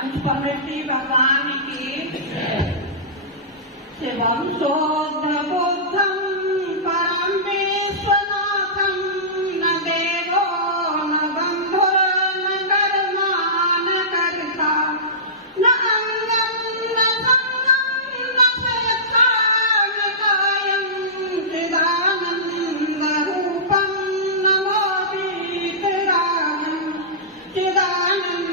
पंचपरमेष्ठी भगवान की शिवम शोध बुद्धम परम विश्वनाथम न देवो न बंधु न कर्मा न कर्ता न अंगम न संगम न स्वेच्छा न कायम चिदानंद रूपम नमो वीतरागम चिदानंद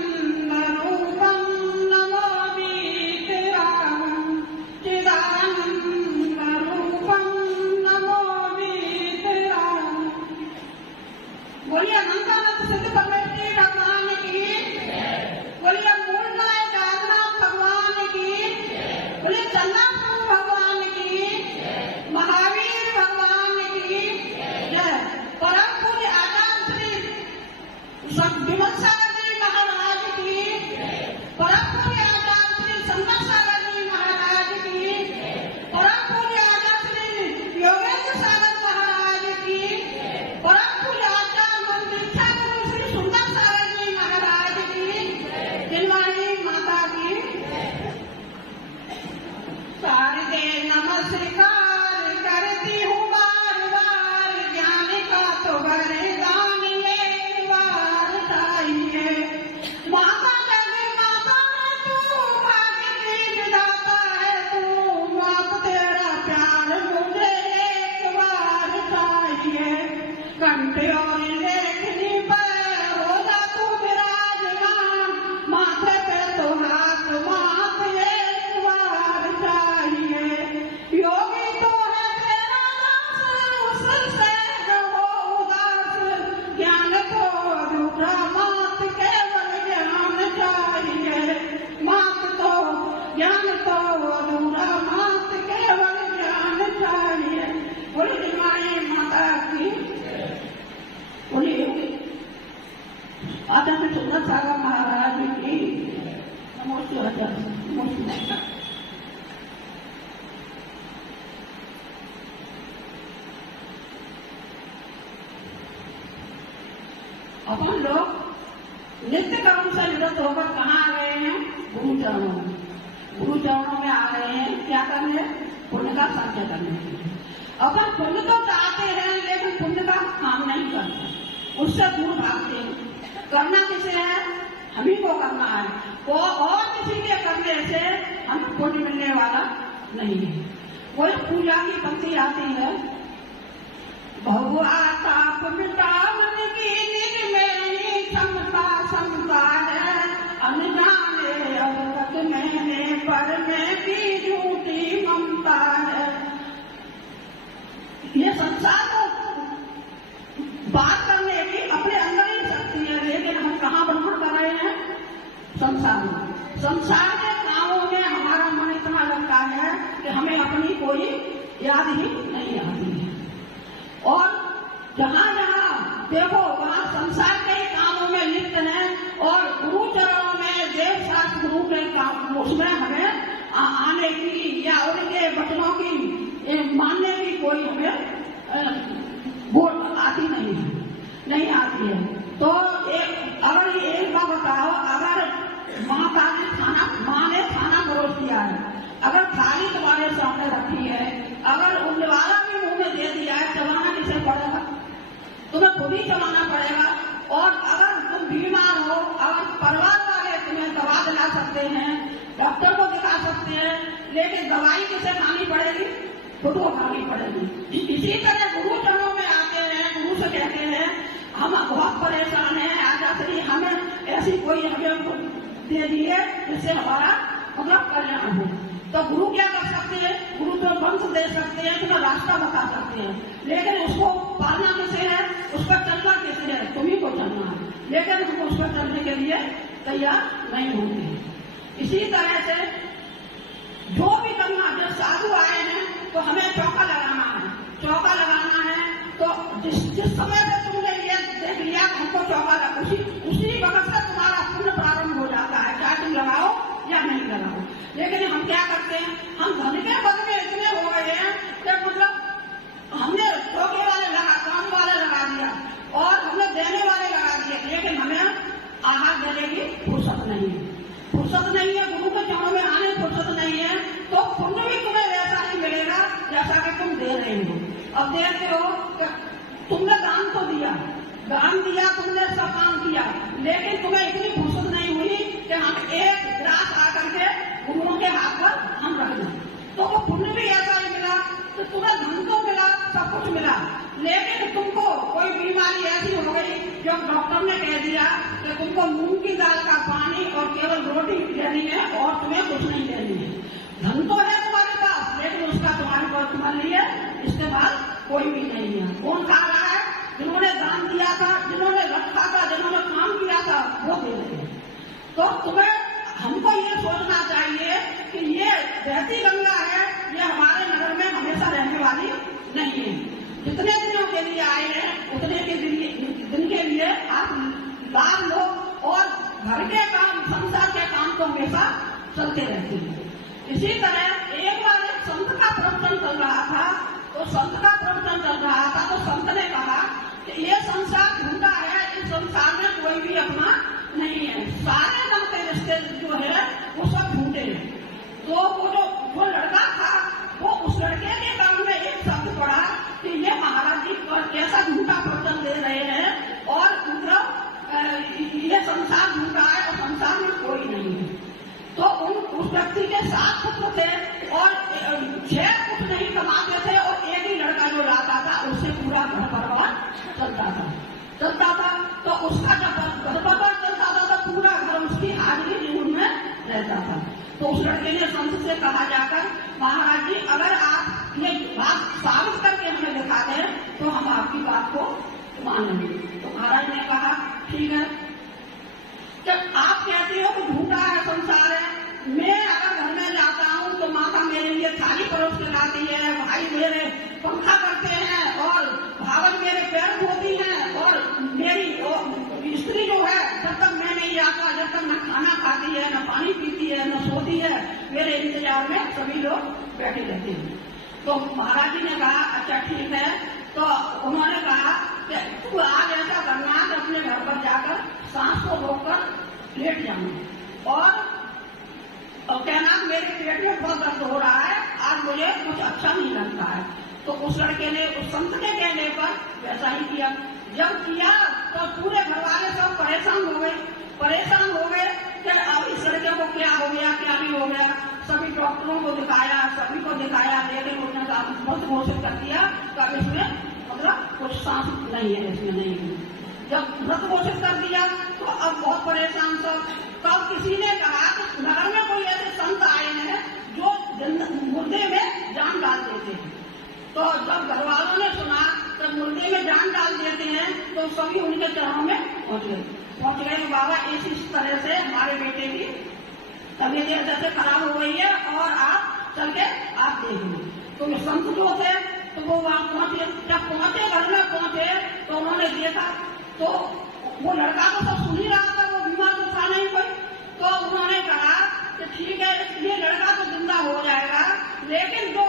नमस्कार करती हूँ बार बार, ज्ञान का तो वरदान एक बार चाहिए। माता जग माता है तू, भाग्य की विधाता है तू, बाप तेरा प्यार मुझे एक बार चाहिए। कंठ और लेखनी पर हो जा तू विराजमान, माथे पे तो हाथ माथ एक बार चाहिए। योगी तो है तेरा दास, उससे रहो उदास, ज्ञान तो अधूरा मात केवल ज्ञान चाहिए। मात तो ज्ञान तो अधूरा मात केवल ज्ञान चाहिए। बोली माई माता की, बोली आचार्य सुंदर सागर महाराज की नमोस्तु आचार्य नमोस्तु। अपन लोग नित्य कर्म से निरत होकर कहाँ आ गए हैं? गुरु चरणों में। गुरु चरणों में आ गए हैं क्या करने? पुण्य का संचय करने के लिए। अपन पुण्य तो चाहते हैं लेकिन पुण्य का काम नहीं करते, उससे दूर भागते हैं। करना किसे है? हम ही को करना है। और किसी के करने से हमें पुण्य मिलने वाला नहीं है। कोई पूजा की पंक्ति आती है, भगवा ताप मिटावन की निज मेरी समता समता है, अनजाने अवगत मैंने पर में भी झूठी ममता है। ये संसार को बात करने की अपने अंदर ही शक्ति है, लेकिन हम कहाँ भ्रमण कर रहे हैं? संसार में। संसार के कामों में हमारा मन इतना लगता है कि हमें अपनी कोई याद ही नहीं आती है। और जहाँ जहाँ देखो वहाँ संसार के कामों में लिप्त है, और गुरु चरणों में देव शास्त्र गुरु के काम उसमें हमें आने की या उनके वचनों की मानने की कोई हमें वो आती नहीं आती है। तो अगर एक बात बताओ, अगर माँ ने खाना परोस दिया है, अगर थाली तुम्हारे सामने रखी है, अगर उंडवाला भी मुंह में दे दिया है, चबाना किसे पड़ेगा? तुम्हें खुद ही चबाना पड़ेगा। और अगर तुम बीमार हो, अगर परिवार वाले तुम्हें दवा दिला सकते हैं, डॉक्टर को दिखा सकते हैं, लेकिन दवाई किसे खानी पड़ेगी? खुद को खानी पड़ेगी। इसी तरह गुरु चरणों में आते हैं, गुरु से कहते हैं हम बहुत परेशान हैं, आचार्य हमें ऐसी कोई हमें दे दिए जिससे हमारा मतलब कल्याण हो। तो गुरु क्या कर सकते हैं? गुरु तो वंश दे सकते हैं, तुम्हें रास्ता बता सकते हैं, लेकिन उसको पालना किसे है? उस पर चलना किसे है? तुम्ही को चलना है, लेकिन हम उस पर चलने के लिए तैयार नहीं होते। इसी तरह से जो भी करना, जब साधु आए हैं तो हमें चौका लगाना है। चौका लगाना है तो जिस समय से तुमने ये देख लिया हमको चौका लगा, उसी वक्त से तुम्हारा पुण्य प्रारंभ हो जाता है, चाहे तुम लगाओ या नहीं लगाओ। लेकिन हम क्या करते हैं? हम धन के पद में इतने हो गए हैं कि मतलब हमने चौके वाले लगा, काम वाले लगा दिया और हमने देने वाले लगा दिए, लेकिन हमें आहार देने की फुर्सत नहीं है। फुर्सत नहीं है, गुरु के चरणों में आने फुर्सत नहीं है, तो पुण्य भी तुम्हें वैसा ही मिलेगा जैसा कि तुम दे रहे हो। अब देखते हो कि तुमने दान तो दिया, दान दिया, तुमने सब काम किया, लेकिन तुम्हें इतनी फुर्सत नहीं हुई कि हम एक गिलास आकर के गुरुओं के हाथ पर हम रख दें, तो वो पुण्य भी ऐसा ही मिला। तो तुम्हें धन तो मिला, सब कुछ मिला, लेकिन तुमको कोई बीमारी ऐसी हो गई जो डॉक्टर ने कह दिया कि तुमको मूंग की दाल का पानी और केवल रोटी लेनी है और तुम्हें कुछ नहीं लेनी है। धन तो है तुम्हारे पास, लेकिन उसका तुम्हारे लिए इस्तेमाल कोई भी नहीं है। कौन खा रहा है? जिन्होंने दान दिया था, जिन्होंने रखा था, जिन्होंने काम किया था, वो दे रहे हैं। तो तुम्हें हमको ये सोचना चाहिए कि ये बहती गंगा है, ये हमारे नगर में हमेशा रहने वाली नहीं है। जितने दिनों के लिए आए हैं उतने के दिन के लिए आप लाभ लो, और घर के काम, संसार के काम तो हमेशा चलते रहते हैं। इसी तरह एक बार एक संत का प्रवचन चल रहा था, तो संत का प्रवचन चल रहा था तो संत ने कहा कि ये संसार झूठा है, इस संसार में कोई भी अपना नहीं है, सारे नाते रिश्ते जो है वो सब झूठे हैं। तो वो लड़का था, वो उस लड़के के कान में एक शब्द पड़ा कि ये महाराज जी कैसा झूठा प्रवचन दे रहे हैं, और मतलब ये संसार झूठा है और संसार में कोई नहीं है। तो उस व्यक्ति के 7 पुत्र थे और 6 कुछ नहीं कमाते थे, और एक ही लड़का जो लाता था उससे पूरा घर परिवार चलता था। तो उसका जब घर परिवार चलता था तो पूरा घर उसकी हाजिरी जीवन में रहता था। तो उस लड़के ने संत से कहा जाकर, महाराज जी अगर आप ये बात साबित करके हमें दिखा दें तो हम आपकी बात को मानेंगे। तो महाराज ने कहा ठीक है, जब आप कहते हो कि झूठा है, संसार है, मैं अगर घर में जाता हूँ तो माता मेरे लिए थाली परोस के लाती है, भाई मेरे पंखा करते हैं, और भावत मेरे पैर धोती हैं, और मेरी स्त्री जो है जब तक मैं नहीं आता, जब तक न खाना खाती है, न पानी पीती है, न सोती है, मेरे इंतजार में सभी लोग बैठे रहते हैं। तो महाराज जी ने कहा अच्छा ठीक है। तो उन्होंने कहा कि तू आज ऐसा करना कि अपने घर पर जाकर सांस को रोककर लेट जाना, और कहना मेरे पेट में बहुत दर्द हो रहा है, आज मुझे कुछ अच्छा नहीं लगता है। तो उस लड़के ने उस संत के कहने पर वैसा ही किया। जब किया तो पूरे घर वाले सब परेशान हो गए कि अब इस लड़के को क्या हो गया, क्या नहीं हो गया। सभी डॉक्टरों को दिखाया, सभी को दिखाया, लेकिन उसने मत घोषित कर दिया कि इसमें मतलब कुछ सांस नहीं है, इसमें नहीं है। जब मत घोषित कर दिया तो अब बहुत परेशान सब। तब किसी ने कहा कि नगर में कोई ऐसे संत आए हैं जो मुर्दे में जान डाल देते हैं। तो जब घर वालों ने सुना तो मुर्दे में जान डाल देते हैं, तो सभी उनके चरणों में पहुंच गए। बाबा इस तरह से हमारे बेटे की तबीयत जैसे खराब हो गई है, और आप चल के आप देखिए। तो संत जो थे तो वो वहां पहुंचे। जब पहुंचे, घर में पहुंचे, तो उन्होंने देखा तो वो लड़का तो सब सुन ही रहा था, वो बीमार तो था नहीं कोई। तो उन्होंने कहा कि ठीक है, ये लड़का तो जिंदा हो जाएगा, लेकिन जो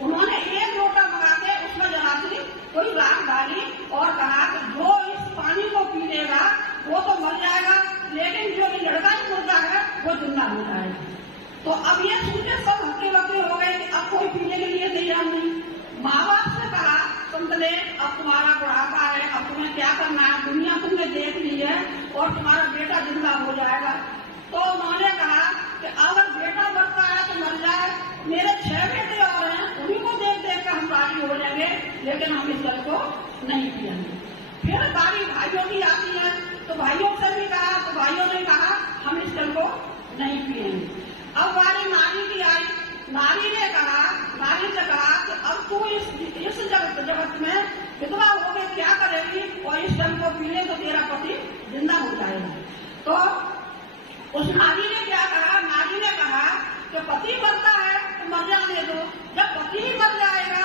उन्होंने एक लोटा मंगा के उसमें जरा सी कोई राख डाली और कहा कि जो इस पानी को पी लेगा वो तो मर जाएगा, लेकिन जो ये लड़का ही मुर्दा है वो जिंदा हो जाएगा। तो अब ये सुनकर सब हक्के बक्के हो गए, अब कोई पीने के लिए तैयार नहीं। माँ बाप से कहा संत ने, अब तुम्हारा बुढ़ापा है, अब तुम्हें क्या करना है, दुनिया तुमने देख ली है और तुम्हारा बेटा जिंदा हो जाएगा। तो उन्होंने कहा कि अगर बेटा बचता है तो मर जाए, मेरे 6 बेटे और हैं, उन्हीं को देख देख कर हम राजी हो जाएंगे, लेकिन हम इस जल को नहीं पिएंगे। फिर बारी भाइयों की आती है, तो भाइयों से भी कहा, तो भाइयों ने कहा हम इस जल को नहीं पिएंगे। अब बारी नारी की आई, नारी से कहा कि अब तू इस जगत में विधवा हो गई, क्या करेगी, और इस जल को पीने तो तेरा पति जिंदा हो जाएगा। तो उस नारी ने क्या कहा, नारी ने कहा कि पति मरता है तो मर जाने दो, जब पति ही मर जाएगा,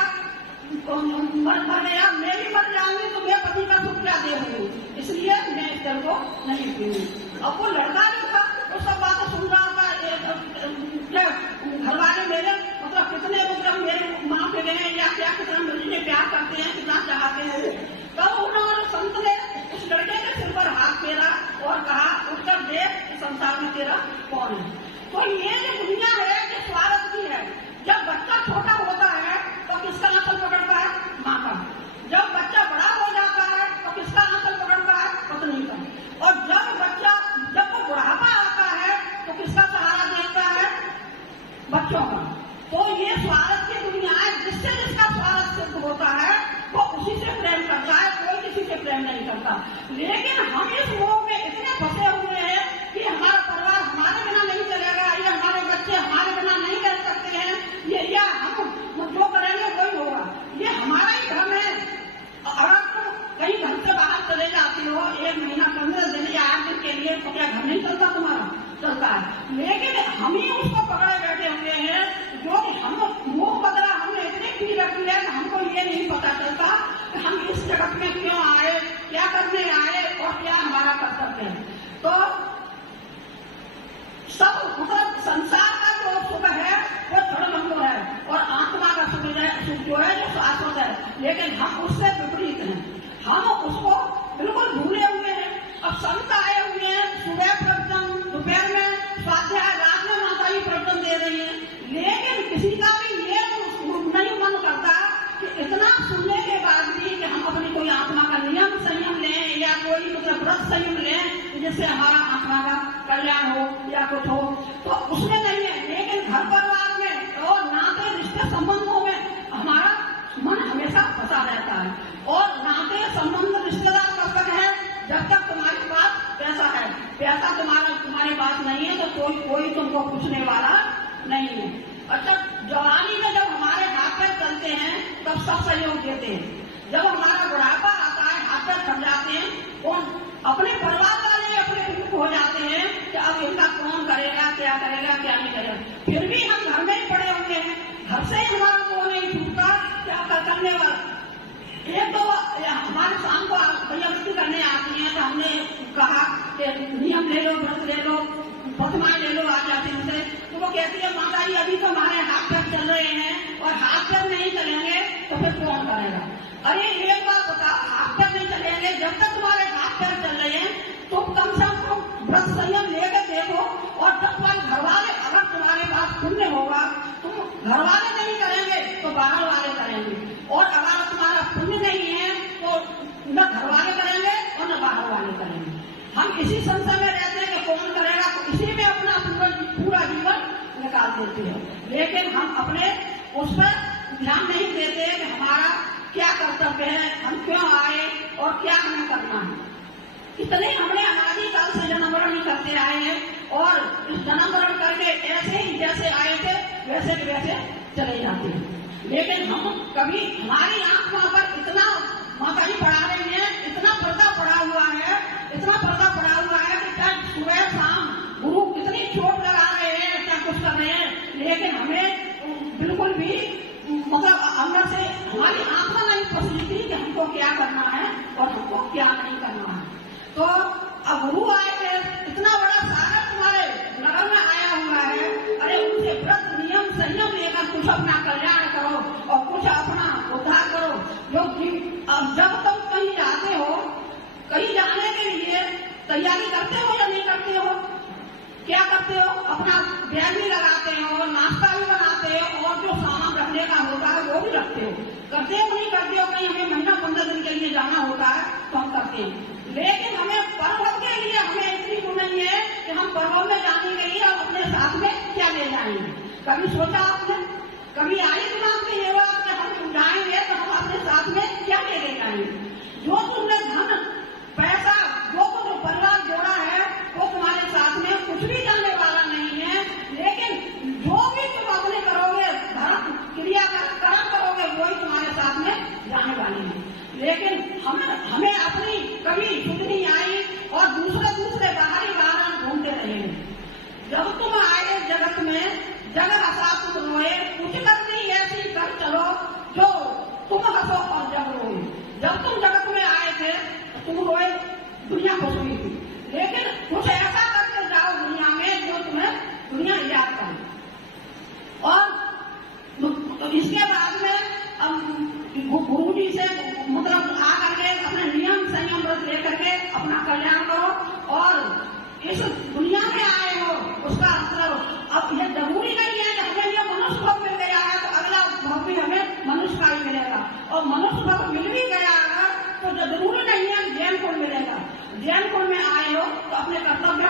मर गया, मैं भी मर जाऊंगी, तो मैं पति का सुख क्या देखूंगी, इसलिए मैं इस जल को नहीं पीऊंगी। अब वो लड़का जो था वो सब बातें सुन रहा था, घर वाले मेरे मतलब कितने मतलब मेरे माँ पे गए या क्या, कितना मुझे प्यार करते हैं, कितना चाहते हैं। तब उन्होंने संत ने उस लड़के के सिर पर हाथ फेरा और कहा, उठकर देख कि संसार में तेरा कौन है। तो ये जो दुनिया है ये स्वार्थ की है। जब बच्चा छोटा होता है तो किसका आंचल पकड़ता है? माँ का। जब बच्चा बड़ा हो जाता है तो किसका आंचल पकड़ता है? पत्नी का। और जब वो बुढ़ापा आता है तो किसका सहारा देता है? बच्चों का। तो ये स्वार्थ की दुनिया है। जिसका स्वार्थ सिद्ध होता है वो उसी से प्रेम करता है, कोई किसी से प्रेम नहीं करता। लेकिन हम इस मोह में इतने फंसे हुए हैं कि हमारा परिवार हमारे बिना नहीं चलेगा, या हमारे बच्चे हमारे बिना नहीं रह सकते हैं, या हम जो करेंगे वही होगा। ये हमारा ही धर्म है। अगर तुम कहीं घर से बाहर चले जाती हो 1 महीना 15 दिन या 8 दिन के लिए, तो क्या घर नहीं चलता तुम्हारा? चलता है। लेकिन हम ही उसको पकड़े बैठे हुए हैं। जो हम मुंह बदला हमने इतनी पी रखी है कि हमको ये नहीं पता चलता कि हम इस जगत में क्यों आए, क्या करने आए और क्या हमारा कर्तव्य है। तो सब मतलब संसार का जो सुख है वो धर्मंग है, और आत्मा का सुख जो है जो शाश्वत है। लेकिन हम उससे विपरीत हैं। हम उसको बिल्कुल भूले हुए हैं। अब संत आए हुए हैं, सुबह प्रवचन, दोपहर में स्वाध्याय, रात में माता जी प्रवचन दे रही है। लेकिन किसी का भी ये नहीं मन करता कि इतना सुनने के बाद भी कि हम अपनी कोई आत्मा का नियम संयम लें, या कोई मतलब व्रत संयम लें जिससे हमारा आत्मा का कल्याण हो या कुछ हो। तो उसमें नहीं है। लेकिन घर परिवार में और नाते रिश्ते संबंधों में हमारा मन हमेशा फंसा रहता है। और नाते संबंध रिश्तेदार कब तक है? जब तक तुम्हारे पास पैसा है। पैसा तुम्हारे पास नहीं है तो कोई तुमको पूछने वाला नहीं है। अच्छा, जवानी में जब हमारे हाथ पैर चलते हैं तब सब सहयोग देते हैं। जब हमारा बुढ़ापा आता है, हाथ पैर थक जाते हैं और अपने परिवार वाले अपने विमुख हो जाते हैं कि अब इनका कौन करेगा, क्या करेगा, क्या नहीं करेगा। फिर भी हम घर में ही पड़े हुए हैं। घर से ही हमारा मोह नहीं छूटता क्या करने वाला। एक तो हमारे शाम को भैया करने आती है तो हमने कहा कि नियम ले लो, व्रत ले लो, प्रतिमाएं ले लो, आ जाती उनसे। तो वो कहती है माता जी अभी तो हमारे हाथ पैर चल रहे हैं, और हाथ पैर नहीं चलेंगे तो फिर कौन करेगा। अरे एक बात बताओ, हाथ पैर नहीं चलेंगे, जब तक तुम्हारे हाथ पैर चल रहे हैं तो कम से कम व्रत संयम लेकर देखो। और जब तुम्हारे घर वाले, अगर तुम्हारे पास पुण्य होगा, तुम घर वाले नहीं करेंगे तो बाहर वाले करेंगे। और अगर तुम्हारा पुण्य नहीं है तो न घर वाले करेंगे और न बाहर वाले करेंगे। हम इसी संशय में रहते हैं कि कौन करेगा, तो इसी में अपना पूरा जीवन निकाल देते हैं। लेकिन हम अपने उस पर ध्यान नहीं देते कि हमारा क्या कर्तव्य है, हम क्यों आए और क्या हमें करना है। इतने हमने अनादिकाल से जन्म मरण करते आए हैं, और इस जन्म मरण करके ऐसे ही जैसे आए थे वैसे के वैसे चले जाते हैं। लेकिन हम कभी हमारी आत्मा पर इतना माता जी पढ़ा रही है, इतना पर्दा पड़ा हुआ है, इतना पर्दा पड़ा हुआ है कि क्या सुबह शाम गुरु कितनी चोट लगा रहे हैं, क्या कुछ कर रहे हैं, लेकिन हमें बिल्कुल भी मतलब अंदर से हमारी आत्मा नहीं पसंदती कि हमको क्या करना है और हमको क्या नहीं करना है। तो अब गुरु आए थे, इतना बड़ा सागर तुम्हारे नगर में आया हुआ है। अरे उनसे व्रत नियम संयम लेकर कुछ अपना कल्याण करो और कुछ अपना उद्धार करो। जो अब जब तुम कहीं जाते हो, कहीं जाने के लिए तैयारी करते हो या नहीं करते हो? क्या करते हो? अपना बैग भी लगाते हो, नाश्ता भी बनाते हो, और जो सामान रखने का होता है वो भी रखते हो। करते हो नहीं करते हो? कहीं हमें महीना 15 दिन के लिए जाना होता है तो हम करते हैं। लेकिन हमें पर्व के लिए हमें इतनी गुण नहीं है कि हम पर्वों में जाने के लिए और अपने साथ में क्या ले जाएंगे। कभी सोचा आपने? कभी आई दिमाग में ये बात कि हम जाएंगे तो हम अपने साथ में क्या ले जाएंगे? जो तुमने धन पैसा जो परिवार जोड़ा है वो तुम्हारे साथ में कुछ भी जाने वाला नहीं है। लेकिन जो भी तुम अपने करोगे, धर्म क्रिया कर्म करोगे, वही तुम्हारे साथ में जाने वाली है। लेकिन हमें अपनी कभी सुध नहीं आई और दूसरे बाहरी कारण ढूंढते रहेंगे। जब तुम आए जगत में, जगत हंसा तुम रोए, कुछ करनी ऐसी कर चलो जो तुम हंसो और जग रोए। जब तुम जगत में आए थे तुम रोए, दुनिया खुश हुई थी। लेकिन कुछ ऐसा करके जाओ दुनिया में जो तुम्हें दुनिया याद करे। और इसके बाद में गुरु जी से मतलब आकर के अपने नियम संयम व्रत लेकर के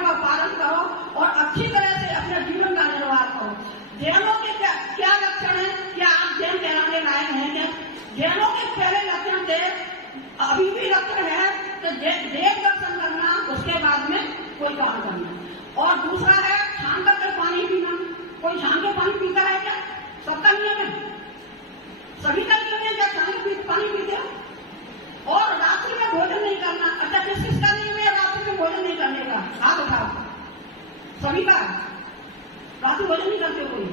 का पालन करो और अच्छी तरह से अपने जीवन का निर्वाह करो। जैनों के क्या लक्षण है? क्या आप जैन कहलाने लायक हैं क्या? जैनों के पहले लक्षण थे, अभी भी लक्षण है तो देव दर्शन करना, उसके बाद में कोई काम करना। और दूसरा है छान करके पानी पीना। कोई छान के पानी पीता है क्या? सबका नियम है, सभी का नियम है क्या छान के पानी पीते हो? और रात्रि में भोजन नहीं करना। अच्छा, किसका नियम है रात्रि में भोजन नहीं करने का? हाथ उठाओ, सभी का रात्रि भोजन नहीं करते कोई।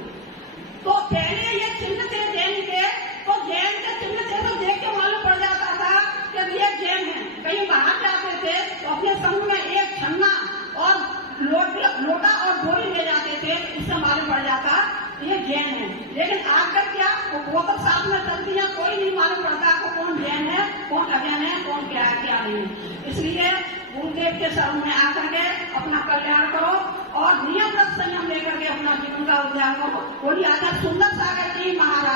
तो पहले ये चिन्ह थे जैन के, तो जैन के चिन्ह थे तो देख के मालूम पड़ जाता था कि ये जैन है। कहीं बाहर जाते थे तो अपने संग में एक छन्ना और लोटा और बोरी ले जाते थे, इससे मालूम पड़ जाता ये जैन है। लेकिन आजकल क्या वो तो साथ में चलती है, कोई नहीं मालूम पड़ता आपको कौन जैन है, कौन अजैन है, कौन क्या है क्या नहीं है। इसलिए गुरुदेव के शरण में आकर के अपना कल्याण करो और नियम संयम लेकर के अपना जीवन का उद्यान करो। बोलिए आचार्य सुंदर सागर जी महाराज।